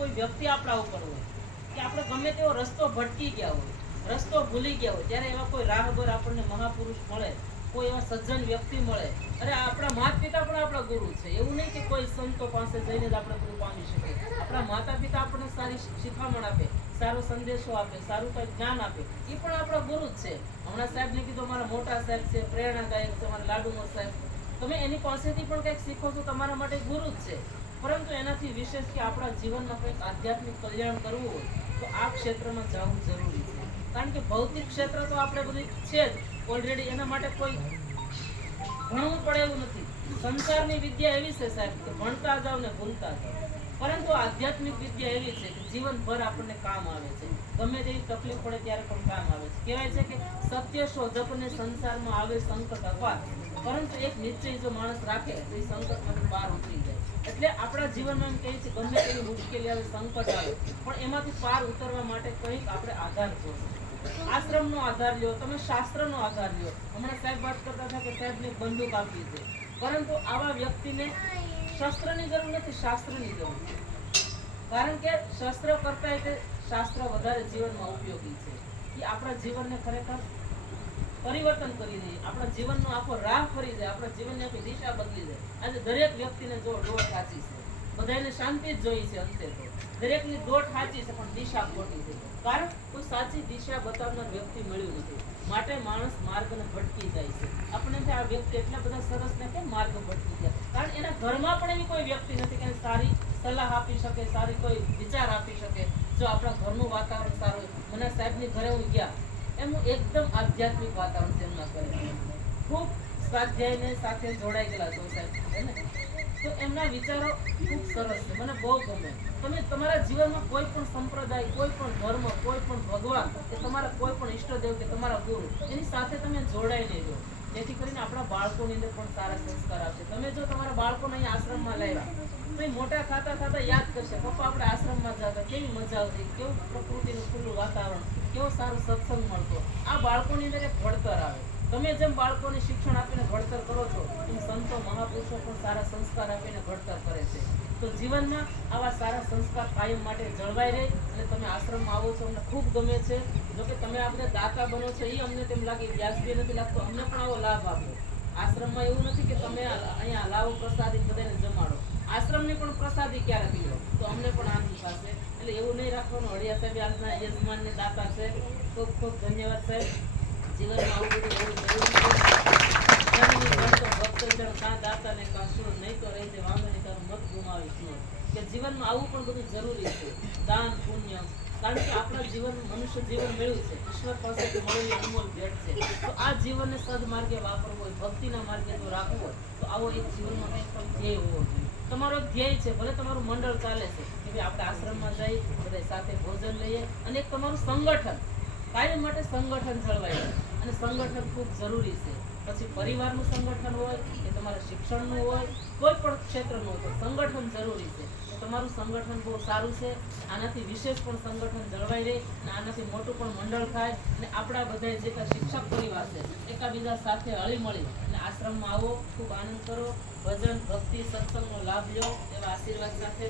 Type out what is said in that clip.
કોઈ વ્યક્તિ આપણા ઉપર હોય કે આપણે ગમે તેવો રસ્તો ભટકી ગયા હોય, રસ્તો ભૂલી ગયા હોય, ત્યારે એવા કોઈ રાહબર આપણને મહાપુરુષ મળે, કોઈ એવા સજ્જન વ્યક્તિ મળે, અરે આપણા માતા પિતા પણ આપણા ગુરુ છે. એવું નહીં કે કોઈ સંતો પાસે જઈને જ આપણે ગુરુ પામી શકીએ. આપણા માતા પિતા આપણને સારી શિખામણ આપે, સારો સંદેશો આપે, સારું કંઈ જ્ઞાન આપે, એ પણ આપણા ગુરુ જ છે. હમણાં સાહેબને કીધું અમારા મોટા સાહેબ છે, પ્રેરણાદાયક છે, અમારા લાડુમો સાહેબ, તમે એની પાસેથી પણ કંઈક શીખો છો, તમારા માટે ગુરુ જ છે. પરંતુ એનાથી વિશેષ કે આપણા જીવનમાં કંઈક આધ્યાત્મિક કલ્યાણ કરવું હોય તો આ ક્ષેત્રમાં જવું જરૂરી છે. કારણ કે ભૌતિક ક્ષેત્ર તો આપણે બધું છે જ ઓલરેડી, એના માટે કોઈ ભણવું પડે એવું નથી. સંસારની વિદ્યા એવી છે સાહેબ કે ભણતા જાવ ને ભૂલતા જાવ, પરંતુ આધ્યાત્મિક વિદ્યા એવી છે કે જીવનભર આપણને કામ આવે છે. ગમે તેવી તકલીફ પડે ત્યારે પણ કામ આવે છે. કહેવાય છે કે સત્ય શોધકને સંસારમાં આવે સંકટ અપાર, પરંતુ એક નિશ્ચય જો માણસ રાખે તો એ સંકટમાંથી બહાર ઉતરી જાય. એટલે આપણા જીવનમાં એમ કહે છે ગમે તેવી મુશ્કેલી આવે, સંકટ આવે, પણ એમાંથી પાર ઉતરવા માટે કંઈક આપણે આધાર જોશે. આશ્રમનો આધાર લ્યો, તમે શાસ્ત્રનો આધાર લ્યો. હમણાં સાહેબ વાત કરતા હતા કે સાહેબને બંદૂક આપી છે, પરંતુ આવા વ્યક્તિને શસ્ત્રની જરૂર નથી, શાસ્ત્રની જરૂર છે. કારણ કે શસ્ત્ર કરતા તે શાસ્ત્ર વધારે જીવનમાં ઉપયોગી છે. એ આપણા જીવનને ખરેખર પરિવર્તન કરી દે, આપણા જીવનનો આખો રાહ ફરી જાય, આપણા જીવનની આખી દિશા બદલી જાય. આજે દરેક વ્યક્તિને જો દોટ સાચી છે, બધાને શાંતિ જ જોઈ છે, અંતે તો દરેકની દોટ સાચી છે પણ દિશા ખોટી છે. કારણ કોઈ સાચી દિશા બતાવનાર વ્યક્તિ મળ્યું નથી, માટે માણસ માર્ગને ભટકી જાય છે. આપણે આ વ્યક્તિ એટલા બધા સરસ ને કેમ માર્ગ ભટકી ગયા? કારણ એના ઘરમાં પણ એવી કોઈ વ્યક્તિ નથી કે સારી સલાહ આપી શકે, સારી કોઈ વિચાર આપી શકે. જો આપણા ઘરનું વાતાવરણ સારું હોય, મને સાહેબની ઘરે હું ગયા, એમનું એકદમ આધ્યાત્મિક વાતાવરણ છે એમના ઘરે, ખૂબ સ્વાધ્યાયને સાથે જોડાઈ ગયેલા છો સાહેબ ને, તો એમના વિચારો ખૂબ સરસ છે, મને બહુ ગમે. તમે તમારા જીવનમાં કોઈ પણ સંપ્રદાય, કોઈ પણ ધર્મ, કોઈ પણ ભગવાન કે તમારા કોઈ પણ ઈષ્ટદેવ કે તમારા ગુરુ, એની સાથે તમે જોડાઈને રહો, જેથી કરીને આપણા બાળકોની અંદર પણ સારા સંસ્કાર આવશે. તમે જો તમારા બાળકોને અહીં આશ્રમમાં લાવ્યા તો એ મોટા થતા થતા યાદ કરશે, પપ્પા આપણે આશ્રમમાં જતા, કેવી મજા આવતી, કેવું પ્રકૃતિનું ખુલ્લું વાતાવરણ, કેવો સારો સત્સંગ મળતો. આ બાળકોની અંદર એક ઘડતર આવે. તમે જેમ બાળકોને શિક્ષણ આપીને ઘડતર કરો છો, એમ સંતો મહાપુરુષો પણ સારા સંસ્કાર આપીને ઘડતર કરે છે. તો જીવનમાં આવા સારા સંસ્કાર કાયમ માટે જળવાઈ રહે. અને તમે આશ્રમમાં આવો છો, અમને ખૂબ ગમે છે. જોકે તમે આપણે દાતા બનો છો એ અમને તેમ લાગે વ્યાજબી નથી લાગતો, અમને પણ આવો લાભ આપો. આશ્રમમાં એવું નથી કે તમે અહીંયા લાવો પ્રસાદી બધાને જમાડો, આશ્રમની પણ પ્રસાદી ક્યારેક લો તો અમને પણ આનંદ થશે. એટલે એવું નહીં રાખવાનું. હળિયા સાહેબ આજના યજમાનને દાતા છે. ખૂબ ખૂબ ધન્યવાદ સાહેબ. જીવનમાં આવું બધું બહુ જરૂરી છે. ભક્તજન કાં દાતા ને કાં સુર, નહીં તો રહી છે વાંધો નહીં, તારું મત ગુમાવીશ નહીં. કે જીવનમાં આવું પણ બધું જરૂરી છે, દાન પુણ્ય. કારણ કે આપણા જીવન, મનુષ્ય જીવન મેળવ્યું છે, ઈશ્વર પાસેથી મળેલી અનમોલ ભેટ છે. તો આ જીવનને સદમાર્ગે વાપરવું હોય, ભક્તિના માર્ગે જો રાખવું હોય, તો આવો એક જીવનમાં કંઈક પણ ધ્યેય હોવો જોઈએ. તમારો એક ધ્યેય છે, ભલે તમારું મંડળ ચાલે છે કે ભાઈ આપણે આશ્રમમાં જઈ બધા સાથે ભોજન લઈએ, અને એક તમારું સંગઠન, કાયમ માટે સંગઠન જળવાય, અને સંગઠન ખૂબ જરૂરી છે. પછી પરિવારનું સંગઠન હોય કે તમારા શિક્ષણનું હોય, કોઈ પણ ક્ષેત્રનું હોય, તો સંગઠન જરૂરી છે. તમારું સંગઠન બહુ સારું છે. આનાથી વિશેષ પણ સંગઠન જળવાઈ રહે, અને આનાથી મોટું પણ મંડળ થાય, અને આપણા બધા જે કાંઈ શિક્ષક પરિવાર છે એકાબીજા સાથે હળી મળી અને આશ્રમમાં આવો, ખૂબ આનંદ કરો, ભજન ભક્તિ સત્સંગનો લાભ લો, એવા આશીર્વાદ સાથે